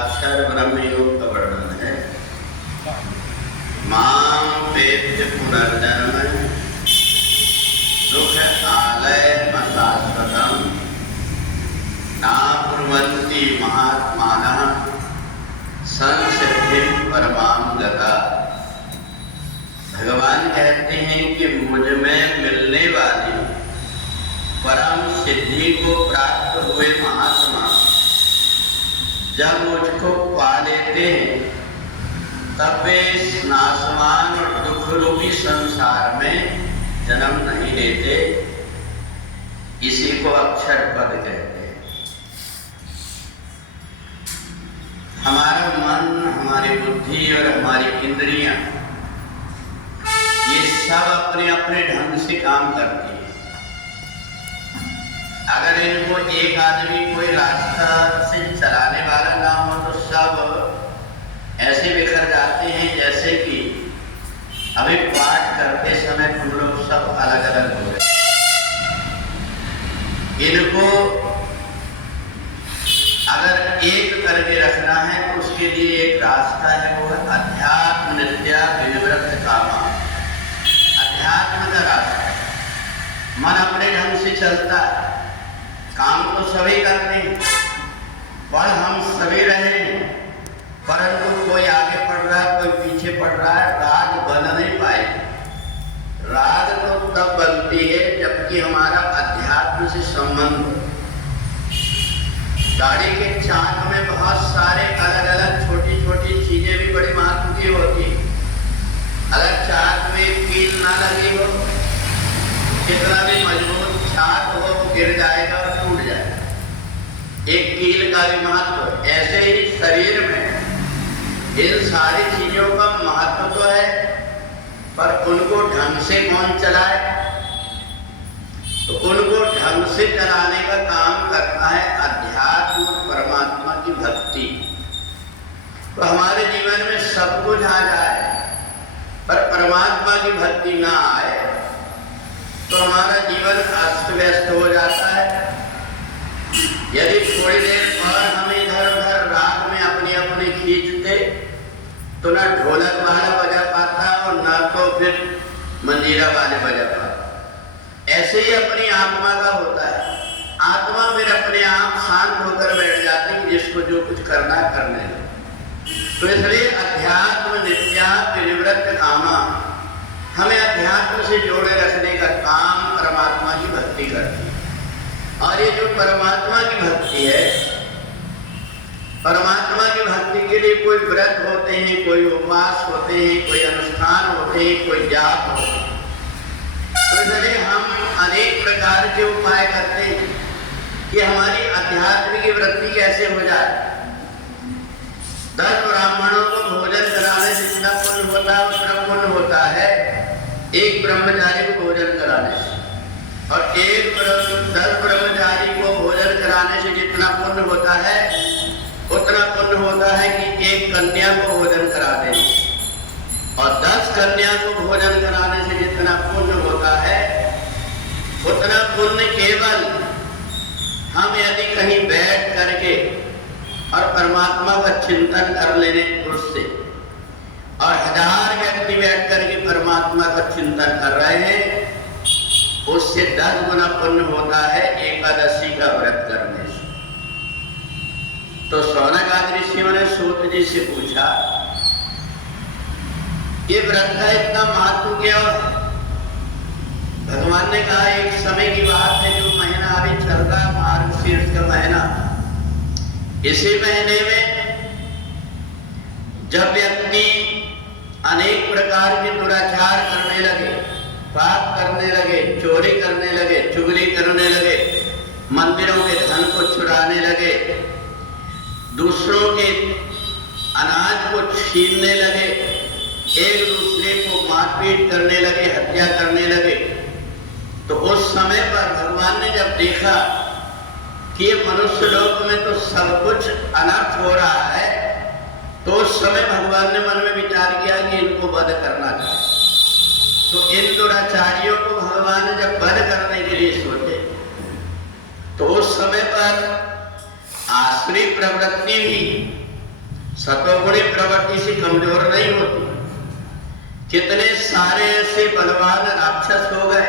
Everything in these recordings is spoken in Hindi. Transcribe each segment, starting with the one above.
अक्षर ब्रह्म योग का वर्णन है। मां वेद्य पुनर्जन्म दुख आलय मशाश्वतम् ना कुर्वन्ति महात्मानः संसिद्धिं परमां गता। भगवान कहते हैं कि मुझ में मिलने वाली परम सिद्धि को प्राप्त हुए महात्मा जब मुझको पा लेते हैं तब वे इस नाशवान और दुख रूपी संसार में जन्म नहीं लेते। इसी को अक्षर पद कहते हैं। हमारा मन, हमारी बुद्धि और हमारी इंद्रियां ये सब अपने अपने ढंग से काम करती है। अगर इनको एक आदमी कोई रास्ता से चलाने वाला ना हो तो सब ऐसे बिखर जाते हैं जैसे कि अभी पाठ करते समय तुम लोग सब अलग अलग हो गए। इनको अगर एक करके रखना है तो उसके लिए एक रास्ता है, वो है अध्यात्म नित्या विनिवृत्त कामा। अध्यात्म का रास्ता, मन अपने ढंग से चलता है, काम तो सभी करते हैं, पर हम सभी रहे हैं, परंतु कोई आगे पढ़ रहा है, कोई पीछे पढ़ रहा है, राग बन नहीं पाए। राग तो तब बनती है जबकि हमारा अध्यात्म से संबंध हो। गाड़ी के चाक में बहुत सारे अलग अलग छोटी छोटी चीजें भी बड़ी महत्व की होती है। अगर चाक में कील ना लगी हो, कितना भी मजबूत चाक हो, वो गिर जाएगा और टूट जाएगा। एक कील का भी महत्व। ऐसे ही शरीर में इन सारी चीजों का महत्व तो है, पर उनको ढंग से कौन चलाए? तो उनको ढंग से चलाने का काम करता है अध्यात्म और परमात्मा की भक्ति। तो हमारे जीवन में सब कुछ आ जाए पर परमात्मा की भक्ति ना आए तो हमारा जीवन अस्त व्यस्त हो जाता है। यदि थोड़ी देर और हम इधर उधर राग में अपनी अपनी खींचते तो ना ढोलक वाला बजा पाता और ना तो फिर मंजीरा वाले बजा पाता। ऐसे ही अपनी आत्मा का होता है। आत्मा फिर अपने आप शांत होकर बैठ जाती है, जिसको जो कुछ करना करने लगे। तो इसलिए अध्यात्म नित्या विनिवृत्त कामा, हमें अध्यात्म से जोड़े रखने का काम परमात्मा की भक्ति करती है। और ये जो परमात्मा की भक्ति है, परमात्मा की भक्ति के लिए कोई व्रत होते हैं, कोई उपवास होते हैं, कोई अनुष्ठान होते हैं, कोई जाप होते हैं। तो इसलिए हम अनेक प्रकार के उपाय करते हैं कि हमारी अध्यात्म की वृद्धि कैसे हो जाए। 10 ब्राह्मणों को भोजन कराने से जितना पुण्य होता है उतना पुण्य होता है एक ब्रह्मचारी को भोजन कराने से, और 10 ब्रह्मचारी को भोजन कराने से जितना पुण्य होता है उतना पुण्य होता है कि एक कन्या को भोजन करा देने, और 10 कन्या को भोजन कराने से जितना पुण्य होता है उतना पुण्य केवल हम यदि कहीं बैठ करके और परमात्मा का चिंतन कर लेने उससे, और 1000 व्यक्ति बैठ करके परमात्मा का चिंतन कर रहे हैं, उससे 10 गुना पुण्य होता है एकादशी का व्रत करने से। तो शौनक आदि ऋषियों ने सूत जी से पूछा, ये व्रत का इतना महत्व क्या है? भगवान ने कहा, एक समय की बात है, जो महीना अभी चल रहा है मार्गशीर्ष का महीना, इसी महीने में जब व्यक्ति अनेक प्रकार के दुराचार करने लगे, पाप करने लगे, चोरी करने लगे, चुगली करने लगे, मंदिरों के धन को चुराने लगे, दूसरों के अनाज को छीनने लगे, एक दूसरे को मारपीट करने लगे, हत्या करने लगे, तो उस समय पर भगवान ने जब देखा कि ये मनुष्य लोक में तो सब कुछ अनर्थ हो रहा है, तो उस समय भगवान ने मन में विचार किया कि इनको वध करना चाहिए। तो इन दुराचारियों को भगवान ने जब वध करने के लिए सोचे तो उस समय पर आसुरी प्रवृत्ति भी सतोगुणी प्रवृत्ति से कमजोर नहीं होती। कितने सारे ऐसे बलवान राक्षस हो गए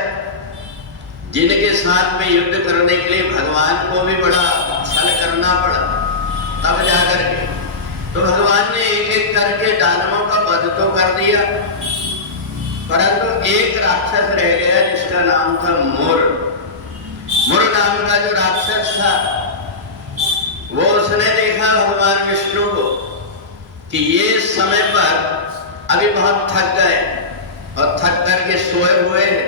जिनके साथ में युद्ध करने के लिए भगवान को भी बड़ा छल करना पड़ा, तब जाकर के तो भगवान ने एक एक करके दानवों का वध तो कर दिया, परंतु एक राक्षस रह गया जिसका नाम था मुर। मुर नाम का जो राक्षस था वो उसने देखा भगवान विष्णु को कि ये समय पर अभी बहुत थक गए और थक करके सोए हुए हैं,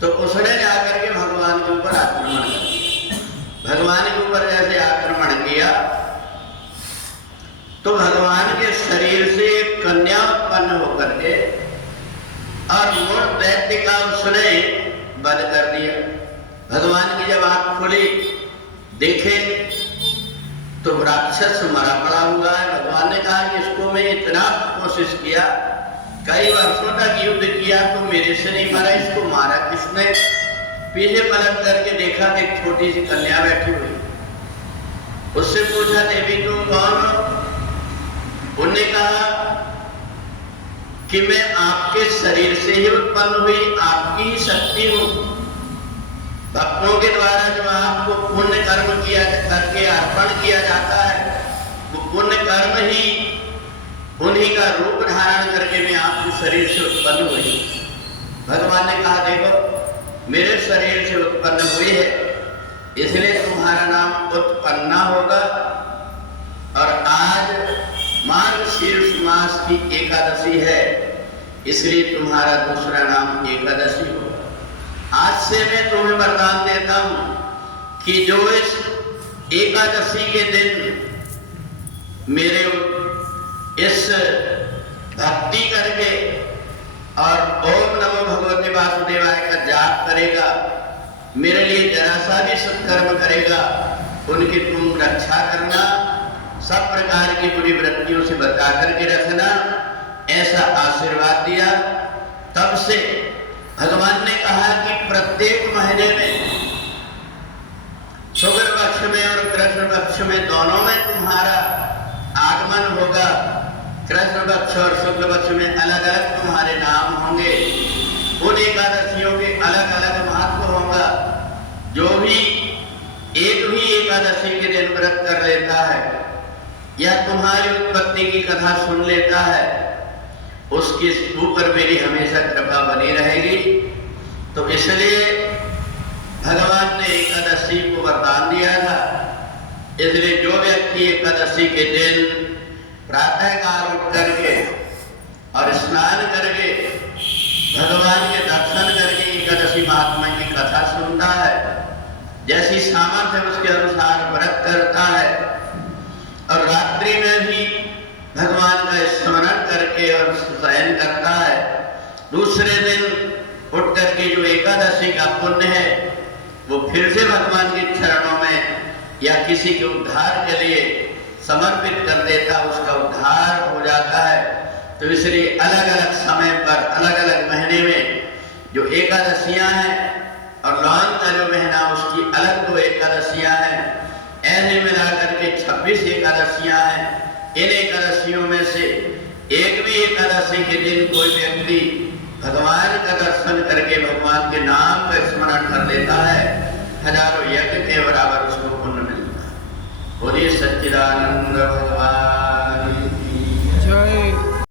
तो उसने जाकर के भगवान के ऊपर आक्रमण कर दिया। भगवान के ऊपर जैसे आक्रमण किया तो भगवान के शरीर से एक कन्या उत्पन्न होकर के और मुर दैत्य का उसने वध कर दिया। भगवान की जब आंख खुली देखे तो राक्षस मरा पड़ा हुआ है। भगवान ने कहा कि इसको मैं इतना कोशिश किया, कई वर्षों तक युद्ध किया तो मेरे से नहीं मरा, इसको मारा किसने? पीछे पलट करके देखा एक छोटी सी कन्या बैठी हुई। उससे पूछा देवी तुम कौन हो? उन्होंने कहा कि मैं आपके शरीर से ही उत्पन्न हुई, आपकी ही शक्ति हूं। भक्तों के द्वारा जो आपको पुण्य कर्म किया करके अर्पण किया जाता है, वो पुण्य कर्म ही उन्हीं का रूप धारण करके मैं आपके शरीर से उत्पन्न हुई। भगवान ने कहा देखो मेरे शरीर से उत्पन्न हुई है, इसलिए तुम्हारा नाम उत्पन्ना होगा। और आज मार्गशीर्ष मास की एकादशी है, इसलिए तुम्हारा दूसरा नाम एकादशी होगा। आज से मैं तुम्हें वरदान देता हूं कि जो इस एकादशी के दिन मेरे इस भक्ति करके और ओम नमो भगवते वासुदेवाय का जाप करेगा, मेरे लिए जरा सा भी सत्कर्म करेगा, उनकी तुम रक्षा करना, सब प्रकार की बुरी वृत्तियों से बचा करके रखना, ऐसा आशीर्वाद दिया। तब से भगवान ने कहा कि प्रत्येक महीने में शुक्ल पक्ष में और कृष्ण पक्ष में दोनों में तुम्हारा आगमन होगा। कृष्ण पक्ष और शुक्ल पक्ष में अलग अलग तुम्हारे नाम होंगे। उन एकादशियों के अलग अलग महत्व होगा। जो भी एक भी एकादशी के दिन व्रत कर लेता है या तुम्हारी उत्पत्ति की कथा सुन लेता है, उसके ऊपर मेरी हमेशा कृपा बनी रहेगी। तो इसलिए भगवान ने एकादशी को वरदान दिया था। इसलिए जो व्यक्ति एकादशी के दिन प्रातः काल उठ करके और स्नान करके भगवान के दर्शन करके एकादशी महात्मा की कथा सुनता है, जैसी सामर्थ्य उसके अनुसार व्रत करता है और रात्रि में भी भगवान का स्मरण करके और शयन करता है, दूसरे दिन उठ करके जो एकादशी का पुण्य है वो फिर से भगवान के चरणों में या किसी के उद्धार के लिए समर्पित कर देता, उसका उद्धार हो जाता है। तो इसलिए अलग अलग समय पर अलग अलग महीने में जो एकादशियां हैं और लॉन का जो महीना उसकी अलग दो एकादशियां हैं, ऐसे मिला करके 26 एकादशियां हैं। इन एकादशियों में से एक भी एकादशी के दिन कोई व्यक्ति भगवान का दर्शन करके भगवान के नाम का स्मरण कर लेता है, हजारों यज्ञ के बराबर उसको पुण्य मिलता है। बोलिए सच्चिदानंद भगवान।